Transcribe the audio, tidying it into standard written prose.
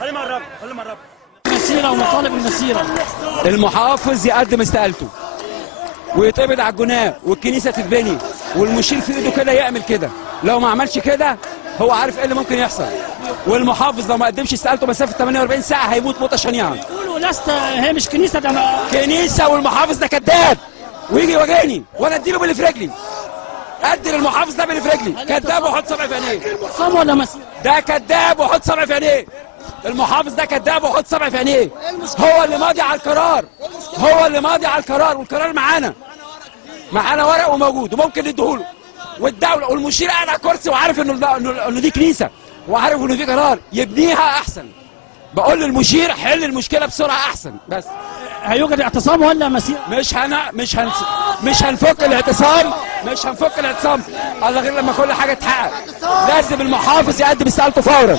خلي مرة خلي مرة مسيرة ومطالب المسيرة. المحافظ يقدم استقالته ويتقبض على الجناه والكنيسه تتبني والمشير في ايده كده يعمل كده. لو ما عملش كده هو عارف ايه اللي ممكن يحصل. والمحافظ لو ما قدمش استقالته مسافه 48 ساعه هيموت موته شنيعه. يقولوا لست هي مش كنيسة، ده كنيسه والمحافظ ده كذاب ويجي يواجهني وانا اديله باللي في رجلي. ادي للمحافظ ده باللي في رجلي. كذاب وحط صبعي في عينيه. صام ولا مسيرة؟ ده كذاب وحط صبعي في عينيه. المحافظ ده كذاب وحط صبعي في عينيه. هو اللي ماضي على القرار. هو اللي ماضي على القرار والقرار معانا ورق وموجود وممكن نديهوله. والدوله والمشير قاعد على الكرسي وعارف انه دي كنيسه وعارف انه دي قرار يبنيها احسن. بقول للمشير حل المشكله بسرعه احسن. بس هيوجد اعتصام ولا مسيرة؟ مش هنفك الاعتصام. الله غير لما كل حاجه تتحقق. لازم المحافظ يقدم استقالته فورا.